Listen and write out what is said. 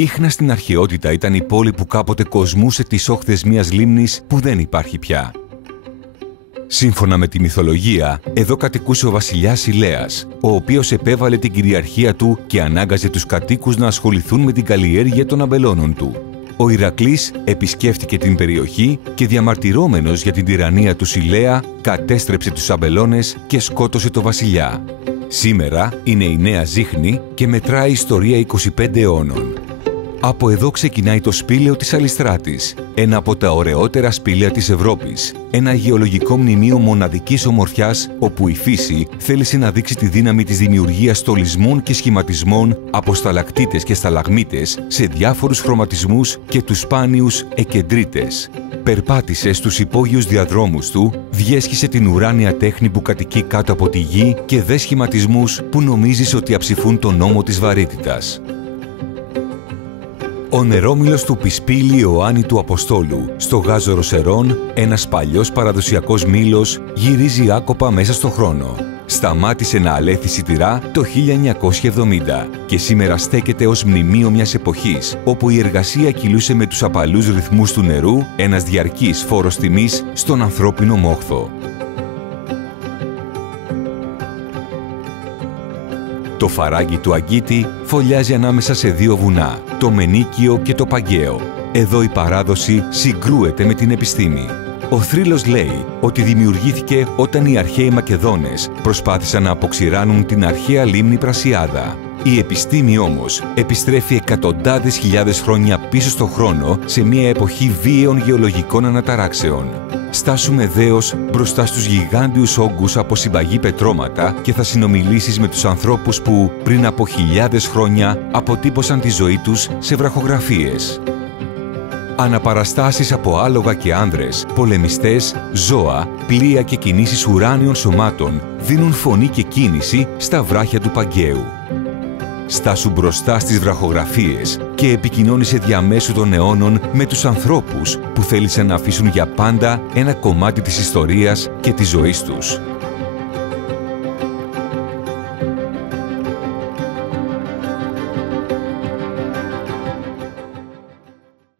Ίχνα στην αρχαιότητα ήταν η πόλη που κάποτε κοσμούσε τις όχθες μιας λίμνης που δεν υπάρχει πια. Σύμφωνα με τη μυθολογία, εδώ κατοικούσε ο βασιλιάς Ηλέας, ο οποίος επέβαλε την κυριαρχία του και ανάγκαζε τους κατοίκους να ασχοληθούν με την καλλιέργεια των αμπελώνων του. Ο Ηρακλής επισκέφτηκε την περιοχή και διαμαρτυρόμενος για την τυραννία του Ηλέα, κατέστρεψε τους αμπελώνες και σκότωσε το βασιλιά. Σήμερα είναι η Νέα Ζίχνη και μετράει ιστορία 25 αιώνων. Από εδώ ξεκινάει το σπήλαιο της Αλιστράτης, ένα από τα ωραιότερα σπήλαια της Ευρώπης, ένα γεωλογικό μνημείο μοναδικής ομορφιάς, όπου η φύση θέλησε να δείξει τη δύναμη της δημιουργίας στολισμών και σχηματισμών από σταλακτίτες και σταλαγμίτες σε διάφορους χρωματισμούς και τους σπάνιους εκεντρίτες. Περπάτησε στους υπόγειους διαδρόμους του, διέσχισε την ουράνια τέχνη που κατοικεί κάτω από τη γη και δε σχηματισμούς που νομίζεις ότι αψηφούν τον νόμο της βαρύτητας. Ο νερόμυλος του Πισπίλη Ιωάννη του Αποστόλου, στο γάζορο Σερών, ένας παλιός παραδοσιακός μήλος, γυρίζει άκοπα μέσα στο χρόνο. Σταμάτησε να αλέθει σιτηρά το 1970 και σήμερα στέκεται ως μνημείο μιας εποχής, όπου η εργασία κυλούσε με τους απαλούς ρυθμούς του νερού, ένας διαρκής φόρος τιμής στον ανθρώπινο μόχθο. Το φαράγγι του Αγκίτη φωλιάζει ανάμεσα σε δύο βουνά, το Μενίκιο και το Παγκαίο. Εδώ η παράδοση συγκρούεται με την επιστήμη. Ο θρύλος λέει ότι δημιουργήθηκε όταν οι αρχαίοι Μακεδόνες προσπάθησαν να αποξηράνουν την αρχαία λίμνη Πρασιάδα. Η επιστήμη όμως επιστρέφει εκατοντάδες χιλιάδες χρόνια πίσω στο χρόνο σε μια εποχή βίαιων γεωλογικών αναταράξεων. Στάσου δέος μπροστά στους γιγάντιους όγκους από συμπαγή πετρώματα και θα συνομιλήσεις με τους ανθρώπους που πριν από χιλιάδες χρόνια αποτύπωσαν τη ζωή τους σε βραχογραφίες. Αναπαραστάσεις από άλογα και άνδρες, πολεμιστές, ζώα, πλοία και κινήσεις ουράνιων σωμάτων δίνουν φωνή και κίνηση στα βράχια του Παγκαίου. Στάσου μπροστά στις βραχογραφίες και επικοινώνησε διαμέσου των αιώνων με τους ανθρώπους που θέλησαν να αφήσουν για πάντα ένα κομμάτι της ιστορίας και της ζωής τους.